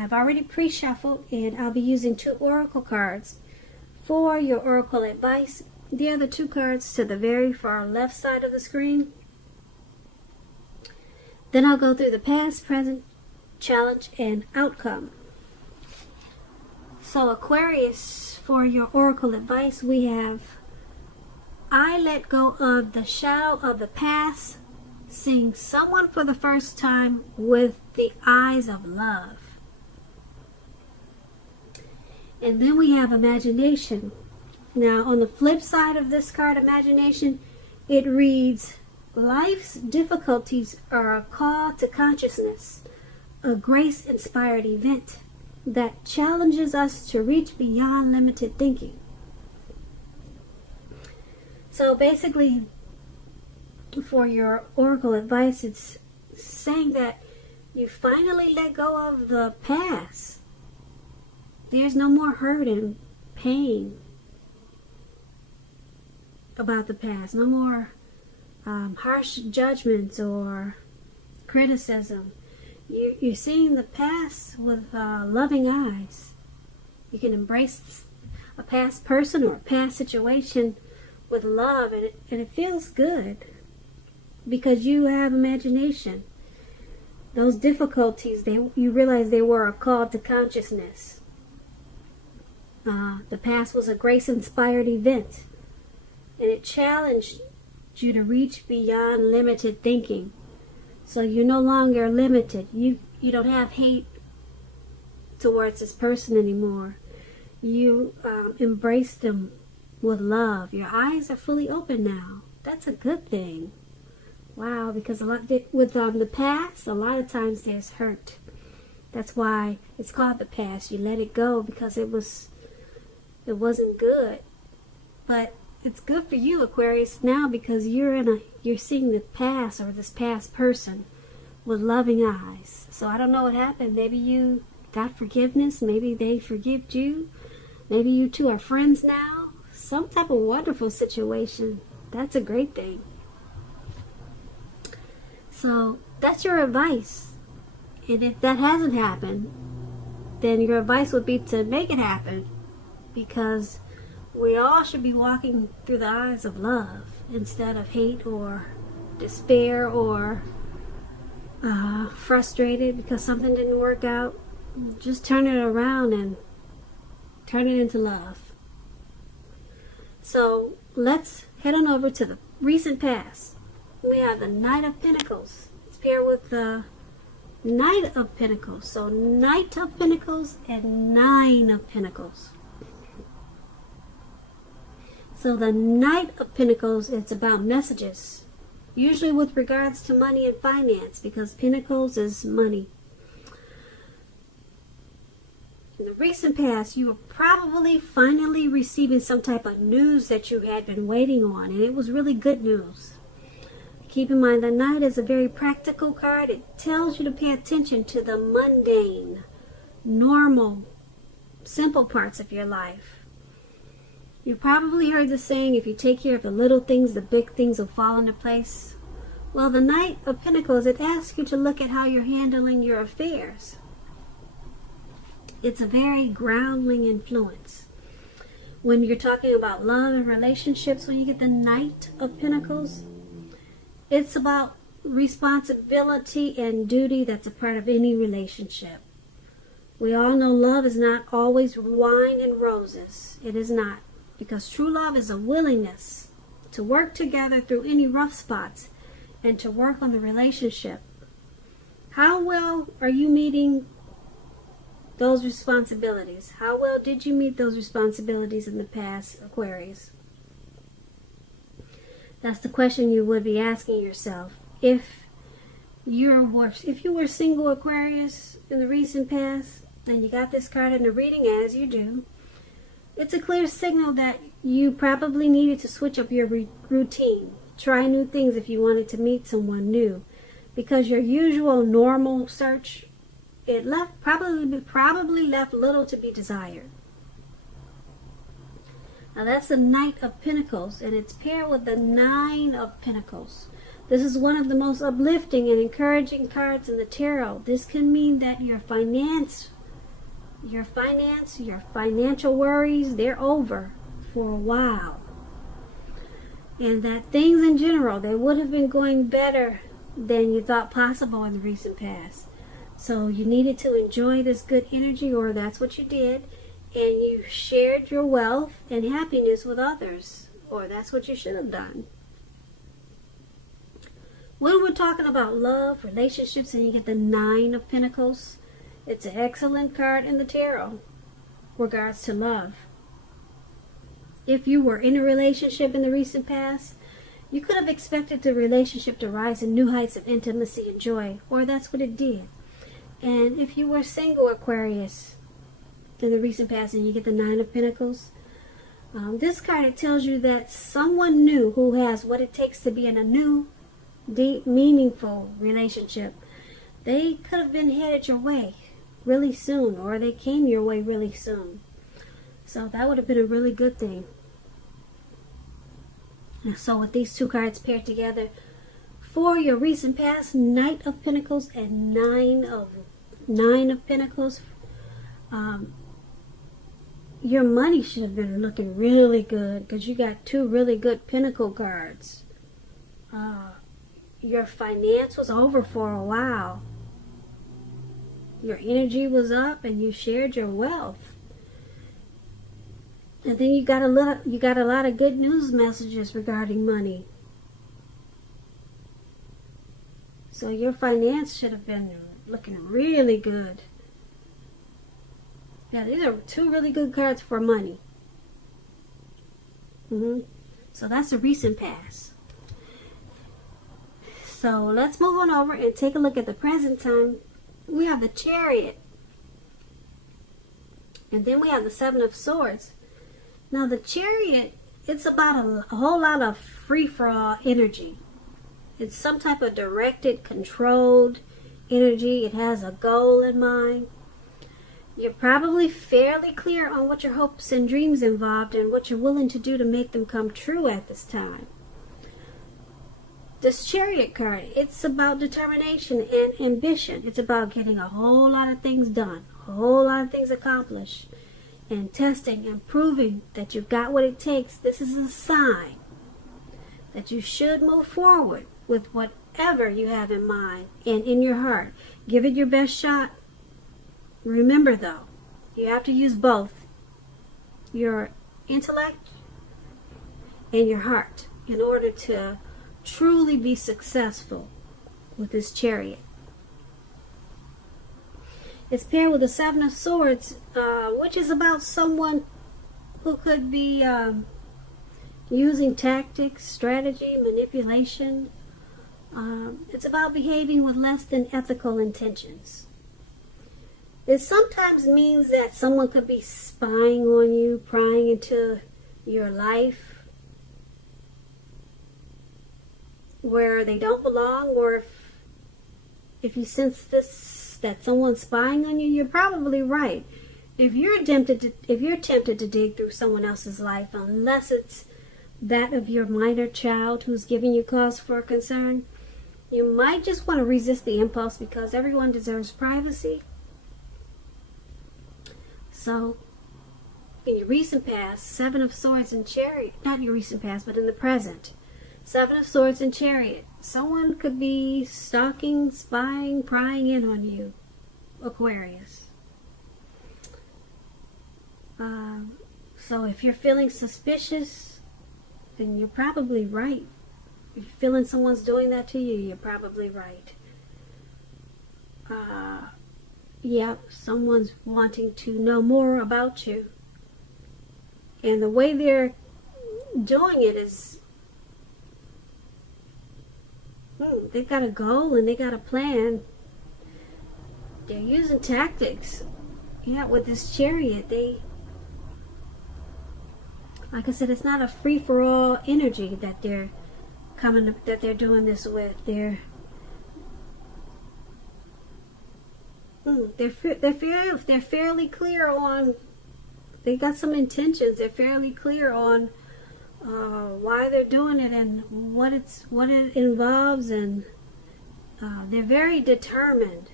I've already pre-shuffled, and I'll be using 2 oracle cards for your oracle advice. The other 2 cards to the very far left side of the screen. Then I'll go through the past, present, challenge, and outcome. So Aquarius, for your oracle advice, we have: I let go of the shadow of the past, seeing someone for the first time with the eyes of love. And then we have imagination. Now on the flip side of this card, imagination, it reads: life's difficulties are a call to consciousness, a grace-inspired event that challenges us to reach beyond limited thinking. So basically, for your oracle advice, it's saying that you finally let go of the past. There's no more hurt and pain about the past. No more harsh judgments or criticism. You're seeing the past with loving eyes. You can embrace a past person or a past situation with love, and it feels good because you have imagination. Those difficulties, you realize they were a call to consciousness. The past was a grace-inspired event, and it challenged you to reach beyond limited thinking. So you're no longer limited. You don't have hate towards this person anymore. You embrace them with love. Your eyes are fully open now. That's a good thing. Wow, because with the past, a lot of times there's hurt. That's why it's called the past. You let it go because it wasn't good. But it's good for you, Aquarius, now because you're seeing the past or this past person with loving eyes. So I don't know what happened. Maybe you got forgiveness. Maybe they forgived you. Maybe you two are friends now. Some type of wonderful situation. That's a great thing. So that's your advice. And if that hasn't happened, then your advice would be to make it happen, because we all should be walking through the eyes of love instead of hate or despair or frustrated because something didn't work out. Just turn it around and turn it into love. So let's head on over to the recent past. We have the Knight of Pentacles. It's paired with the Knight of Pentacles. So Knight of Pentacles and 9 of Pentacles. So the Knight of Pentacles, it's about messages. Usually with regards to money and finance, because Pentacles is money. In the recent past, you were probably finally receiving some type of news that you had been waiting on, and it was really good news. Keep in mind, the Knight is a very practical card. It tells you to pay attention to the mundane, normal, simple parts of your life. You probably heard the saying, if you take care of the little things, the big things will fall into place. Well, the Knight of Pentacles, it asks you to look at how you're handling your affairs. It's a very grounding influence. When you're talking about love and relationships, when you get the Knight of Pentacles, it's about responsibility and duty that's a part of any relationship. We all know love is not always wine and roses. It is not. Because true love is a willingness to work together through any rough spots and to work on the relationship. How well are you meeting those responsibilities? How well did you meet those responsibilities in the past, Aquarius? That's the question you would be asking yourself. If you were single, Aquarius, in the recent past, and you got this card in the reading, as you do, it's a clear signal that you probably needed to switch up your routine. Try new things if you wanted to meet someone new. Because your usual normal search, it probably left little to be desired. Now that's the Knight of Pentacles, and it's paired with the 9 of Pentacles. This is one of the most uplifting and encouraging cards in the tarot. This can mean that your finance your financial worries, they're over for a while. And that things in general, they would have been going better than you thought possible in the recent past. So you needed to enjoy this good energy, or that's what you did, and you shared your wealth and happiness with others, or that's what you should have done. When we're talking about love, relationships, and you get the 9 of Pentacles, it's an excellent card in the tarot regards to love. If you were in a relationship in the recent past, you could have expected the relationship to rise in new heights of intimacy and joy, or that's what it did. And if you were single, Aquarius, in the recent past, and you get the 9 of Pentacles, this card, it tells you that someone new who has what it takes to be in a new, deep, meaningful relationship, they could have been headed your way really soon, or they came your way really soon. So that would have been a really good thing. And so with these two cards paired together, for your recent past, Knight of Pentacles and 9 of Pentacles, your money should have been looking really good, because you got 2 really good Pentacle cards. Your finance was over for a while. Your energy was up, and you shared your wealth. And then you got a lot of good news messages regarding money. So your finance should have been looking really good. Yeah, these are 2 really good cards for money. So that's a recent past. So let's move on over and take a look at the present time. We have the Chariot. And then we have the 7 of Swords. Now the Chariot, it's about a whole lot of free-for-all energy. It's some type of directed, controlled energy. It has a goal in mind. You're probably fairly clear on what your hopes and dreams involved and what you're willing to do to make them come true at this time. This Chariot card, it's about determination and ambition. It's about getting a whole lot of things done, a whole lot of things accomplished, and testing and proving that you've got what it takes. This is a sign that you should move forward with whatever you have in mind and in your heart. Give it your best shot. Remember though, you have to use both your intellect and your heart in order to truly be successful with this Chariot. It's paired with the 7 of Swords, which is about someone who could be using tactics, strategy, manipulation. It's about behaving with less than ethical intentions. It sometimes means that someone could be spying on you, prying into your life where they don't belong, or if you sense that someone's spying on you, you're probably right. If you're tempted to dig through someone else's life, unless it's that of your minor child who's giving you cause for concern, you might just want to resist the impulse, because everyone deserves privacy. So, in your recent past, 7 of Swords and Chariot, not your recent past, but in the present, 7 of Swords and Chariot, someone could be stalking, spying, prying in on you, Aquarius. So if you're feeling suspicious, then you're probably right. If you're feeling someone's doing that to you, you're probably right. Yeah, someone's wanting to know more about you. And the way they're doing it is, they've got a goal and they got a plan. They're using tactics. Yeah, with this Chariot, like I said, it's not a free-for-all energy that they're doing this with. They're fairly clear on. They got some intentions. They're fairly clear on why they're doing it and what it involves, and they're very determined,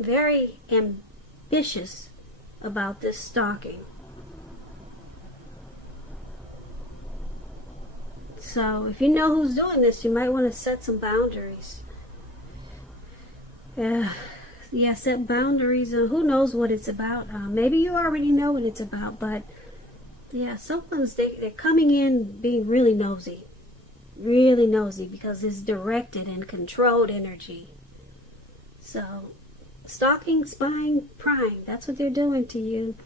very ambitious about this stalking. So if you know who's doing this, you might want to set some boundaries. Yeah, set boundaries. Who knows what it's about? Maybe you already know what it's about, but yeah, they're coming in being really nosy because it's directed and controlled energy. So stalking, spying, prying, that's what they're doing to you.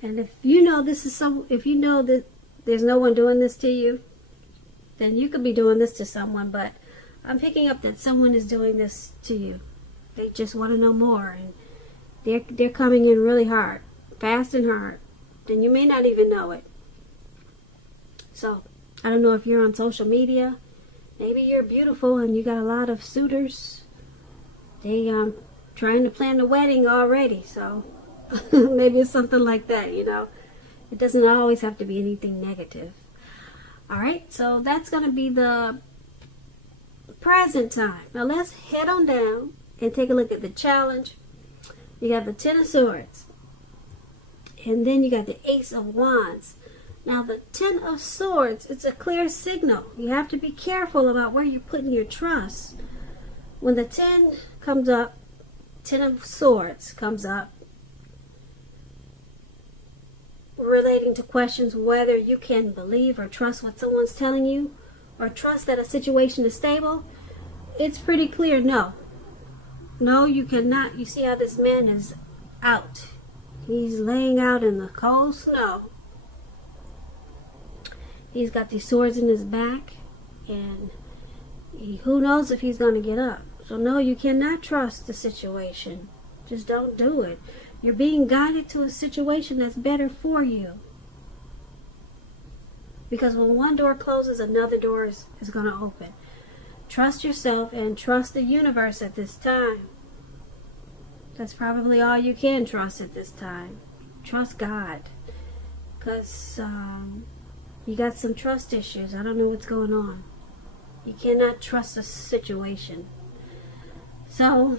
And if you know if you know that there's no one doing this to you, then you could be doing this to someone. But I'm picking up that someone is doing this to you. They just want to know more, and they're coming in really hard, fast and hard. And you may not even know it. So I don't know if you're on social media. Maybe you're beautiful and you got a lot of suitors. They trying to plan the wedding already. So maybe it's something like that, you know. It doesn't always have to be anything negative. All right, so that's going to be the present time. Now let's head on down and take a look at the challenge. You got the Ten of Swords. And then you got the Ace of Wands. Now the Ten of Swords, it's a clear signal. You have to be careful about where you're putting your trust. When the 10 comes up, Ten of Swords comes up, relating to questions whether you can believe or trust what someone's telling you, or trust that a situation is stable, it's pretty clear no. No, you cannot. You see how this man is out. He's laying out in the cold snow. He's got these swords in his back, and who knows if he's going to get up. So no, you cannot trust the situation. Just don't do it. You're being guided to a situation that's better for you. Because when one door closes, another door is going to open. Trust yourself and trust the universe at this time. That's probably all you can trust at this time. Trust God. Because you got some trust issues. I don't know what's going on. You cannot trust a situation. So,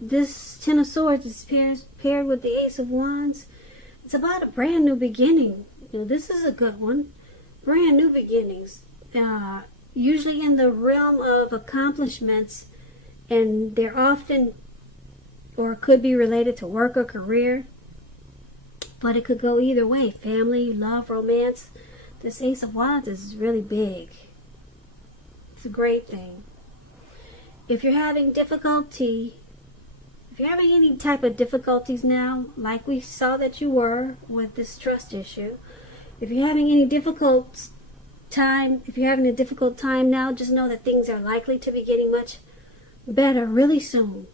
this Ten of Swords is paired with the Ace of Wands. It's about a brand new beginning. You know, this is a good one. Brand new beginnings. Usually in the realm of accomplishments, and they're often or could be related to work or career, but it could go either way. Family, love, romance. This Ace of Wands is really big. It's a great thing. If you're having any type of difficulties now, like we saw that you were with this trust issue, if you're having a difficult time now, just know that things are likely to be getting much better really soon.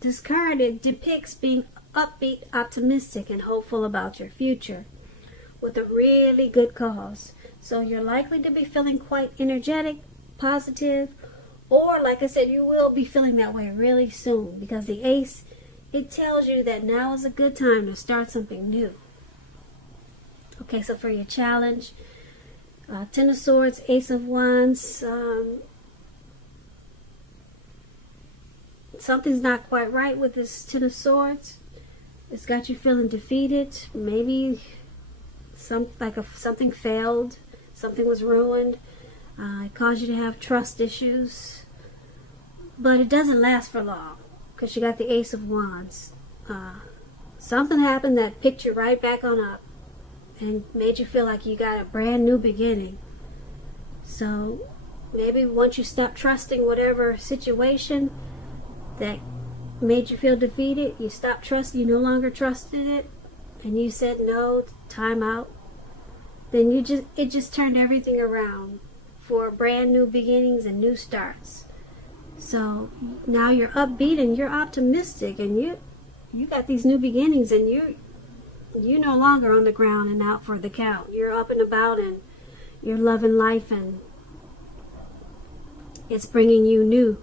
This card, it depicts being upbeat, optimistic, and hopeful about your future with a really good cause. So you're likely to be feeling quite energetic, positive, or like I said, you will be feeling that way really soon, because the Ace, it tells you that now is a good time to start something new. Okay, so for your challenge, Ten of Swords, Ace of Wands, something's not quite right with this Ten of Swords. It's got you feeling defeated. Maybe something failed, something was ruined. It caused you to have trust issues. But it doesn't last for long, because you got the Ace of Wands. Something happened that picked you right back on up and made you feel like you got a brand new beginning. So maybe once you stop trusting whatever situation that made you feel defeated, you stopped trusting, you no longer trusted it, and you said no, time out, then it just turned everything around for brand new beginnings and new starts. So now you're upbeat and you're optimistic, and you got these new beginnings, and you're no longer on the ground and out for the count. You're up and about, and you're loving life, and it's bringing you new.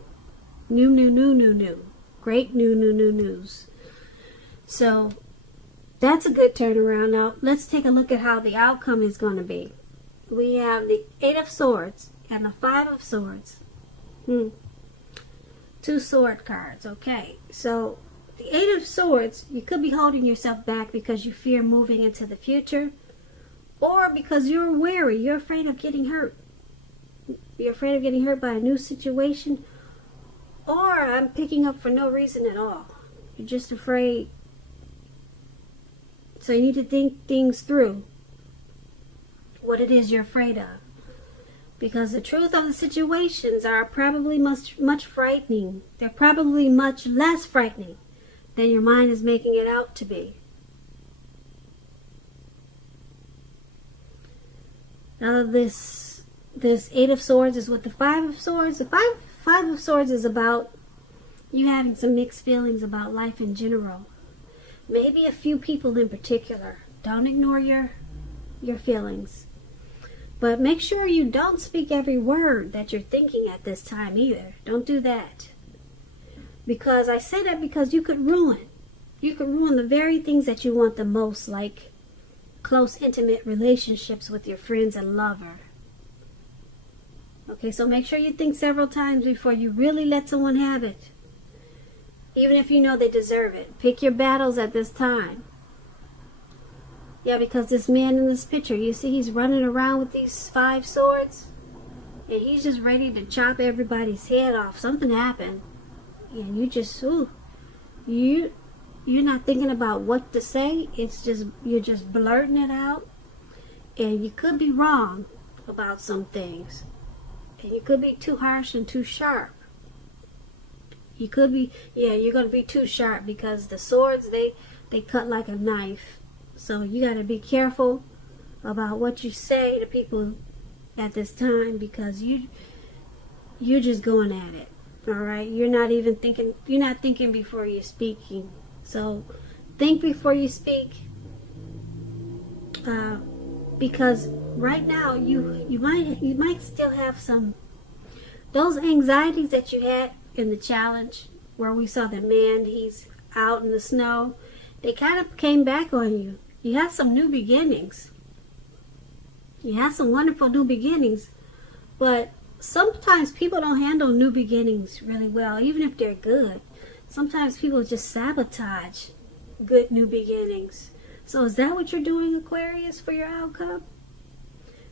Great new news. So that's a good turnaround. Now let's take a look at how the outcome is going to be. We have the Eight of Swords and the Five of Swords. Two sword cards. Okay, so the Eight of Swords, you could be holding yourself back because you fear moving into the future, or because you're wary, you're afraid of getting hurt. You're afraid of getting hurt by a new situation, or I'm picking up for no reason at all. You're just afraid. So you need to think things through, what it is you're afraid of. Because the truth of the situations are probably much frightening. They're probably much less frightening than your mind is making it out to be. Now this Eight of Swords is with the Five of Swords. The Five of Swords is about you having some mixed feelings about life in general. Maybe a few people in particular. Don't ignore your feelings. But make sure you don't speak every word that you're thinking at this time either. Don't do that. Because I say that because you could ruin the very things that you want the most, like close, intimate relationships with your friends and lover. Okay, so make sure you think several times before you really let someone have it. Even if you know they deserve it. Pick your battles at this time. Yeah, because this man in this picture, you see he's running around with these 5 swords. And he's just ready to chop everybody's head off. Something happened. And you just, you're not thinking about what to say. It's just, you're just blurting it out. And you could be wrong about some things. And you could be too harsh and too sharp. You could be, you're going to be too sharp because the swords, they cut like a knife. So you got to be careful about what you say to people at this time because you're just going at it. All right, you're not thinking before you're speaking. So think before you speak, because right now you might still have some those anxieties that you had in the challenge where we saw the man, he's out in the snow. They kind of came back on you. You have some new beginnings. You have some wonderful new beginnings. But sometimes people don't handle new beginnings really well, even if they're good. Sometimes people just sabotage good new beginnings. So is that what you're doing, Aquarius, for your outcome?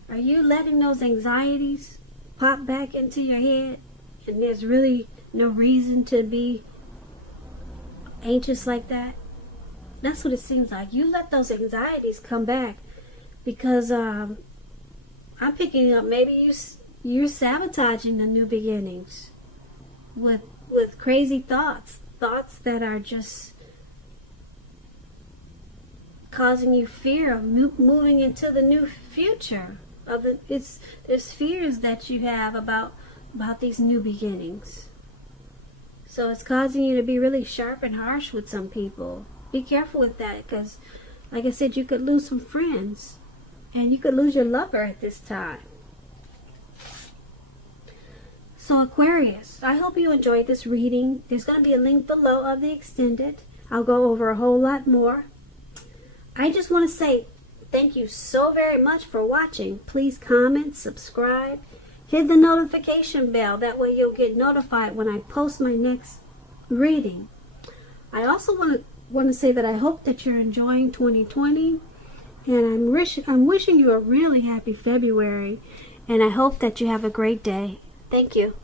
Are you letting those anxieties pop back into your head and there's really no reason to be anxious like that? That's what it seems like. You let those anxieties come back because I'm picking up maybe you're sabotaging the new beginnings with crazy thoughts that are just causing you fear of moving into the new future. There's fears that you have about these new beginnings. So it's causing you to be really sharp and harsh with some people. Be careful with that because, like I said, you could lose some friends and you could lose your lover at this time. So Aquarius, I hope you enjoyed this reading. There's going to be a link below of the extended. I'll go over a whole lot more. I just want to say thank you so very much for watching. Please comment, subscribe, hit the notification bell. That way you'll get notified when I post my next reading. I also want to say that I hope that you're enjoying 2020, and I'm wishing you a really happy February, and I hope that you have a great day. Thank you.